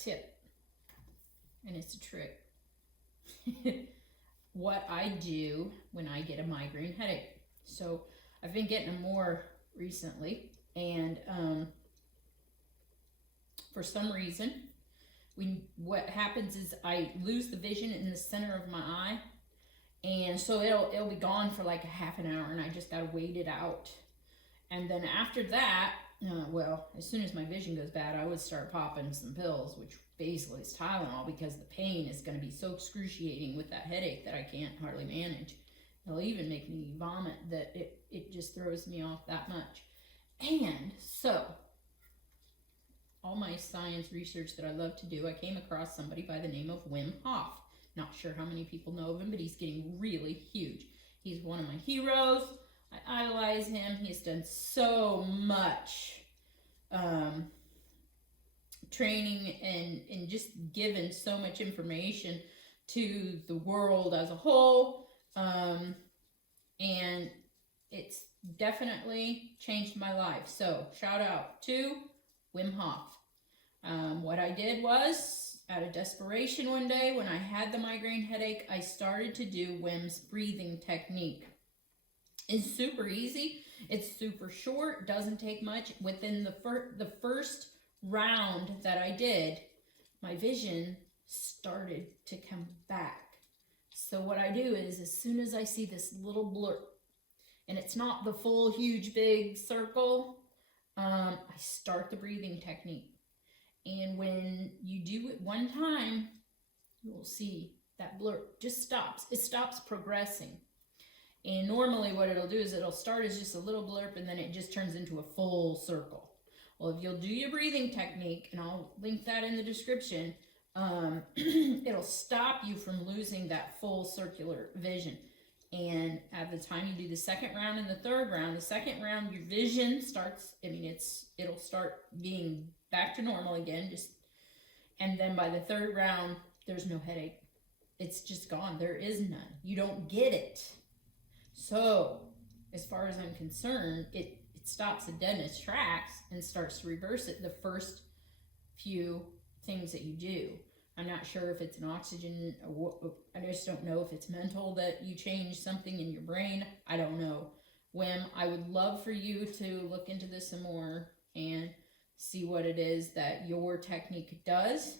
tip, and it's a trick. What I do when I get a migraine headache. So I've been getting them more recently, and for some reason, what happens is I lose the vision in the center of my eye, and so it'll be gone for like a half an hour, and I just gotta wait it out. And then after that, well, as soon as my vision goes bad, I would start popping some pills, which basically is Tylenol, because the pain is going to be so excruciating with that headache that I can't hardly manage. It'll even make me vomit, that it just throws me off that much. And so, all my science research that I love to do, I came across somebody by the name of Wim Hof. Not sure how many people know of him, but he's getting really huge. He's one of my heroes. I idolize him. He has done so much training and just given so much information to the world as a whole. And it's definitely changed my life. So shout out to Wim Hof. What I did was, out of desperation one day when I had the migraine headache, I started to do Wim's breathing technique. It's super easy. It's super short. Doesn't take much. Within the first round that I did, my vision started to come back. So what I do is, as soon as I see this little blur, and it's not the full huge big circle, I start the breathing technique. And when you do it one time, you will see that blur just stops. It stops progressing. And normally what it'll do is it'll start as just a little blurb, and then it just turns into a full circle. Well, if you'll do your breathing technique, and I'll link that in the description, it'll stop you from losing that full circular vision. And at the time you do the second round and the third round, the second round your vision starts, it'll start being back to normal again, and then by the third round there's no headache. It's just gone. There is none. You don't get it. So, as far as I'm concerned, it stops it dead in its tracks and starts to reverse it the first few things that you do. I'm not sure if it's an oxygen, I just don't know if it's mental that you change something in your brain. I don't know. Wim, I would love for you to look into this some more and see what it is that your technique does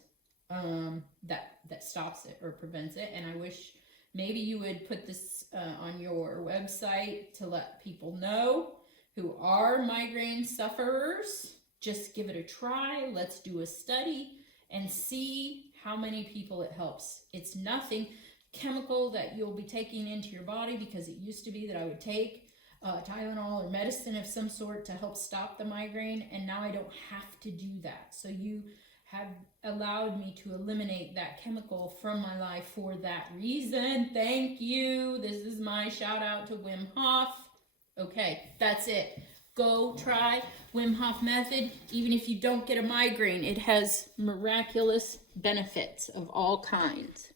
that stops it or prevents it. And I wish maybe you would put this on your website to let people know who are migraine sufferers. Just give it a try. Let's do a study and see how many people it helps. It's nothing chemical that you'll be taking into your body, because it used to be that I would take Tylenol or medicine of some sort to help stop the migraine, and now I don't have to do that. So you have allowed me to eliminate that chemical from my life for that reason. Thank you. This is my shout out to Wim Hof. Okay, that's it. Go try Wim Hof method. Even if you don't get a migraine, it has miraculous benefits of all kinds.